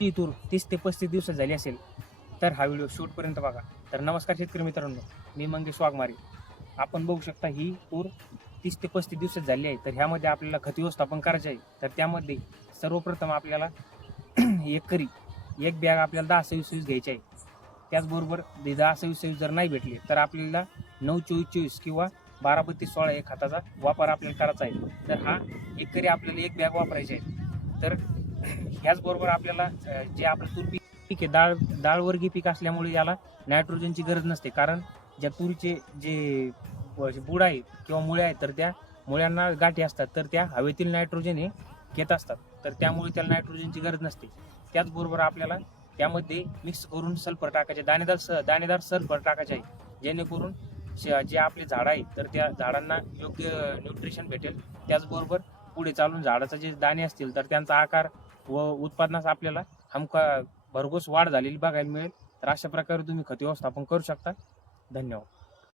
ती तूर 30 ते 35 दिवसात झाली असेल तर हा व्हिडिओ शेवटपर्यंत बघा. तर नमस्कार शेतकरी मित्रांनो, मी मंगेश वाघमारे. आपण बघू शकता ही तूर 30 ते 35 दिवसात झाली आहे. तर ह्यामध्ये आपल्याला खत व्यवस्थापन करायचे आहे. तर त्यामध्ये सर्वप्रथम आपल्याला एकरी एक बॅग आपल्याला 10-26 घ्यायची आहे. त्याचबरोबर 10-26 जर नाही भेटले तर आपल्याला 9-24-24 किंवा 12-32-16 या खताचा वापर आपल्याला करायचा आहे. तर हा एकरी आपल्याला एक बॅग वापरायची आहे. तर ह्याचबरोबर आपल्याला जे आपलं तूर पीक आहे, डाळवर्गीय पीक असल्यामुळे याला नायट्रोजनची गरज नसते. कारण ज्या तुरीचे जे बुड आहे किंवा मुळे आहेत, तर त्या मुळ्यांना गाठी असतात, तर त्या हवेतील नायट्रोजन हे घेत असतात. तर त्यामुळे त्याला नायट्रोजनची गरज नसते. त्याचबरोबर आपल्याला त्यामध्ये मिक्स करून सल्फर टाकायचे, दाणेदार सल्फर टाकायचे आहे, जेणेकरून जे आपले झाड आहे तर त्या झाडांना योग्य न्यूट्रिशन भेटेल. त्याचबरोबर पुढे चालून झाडाचे जे दाणे असतील तर त्यांचा आकार व उत्पादनास आपल्याला भरघोस वाढ झालेली बघायला मिळेल. तर अशा प्रकारे तुम्ही खत व्यवस्थापन करू शकता. धन्यवाद.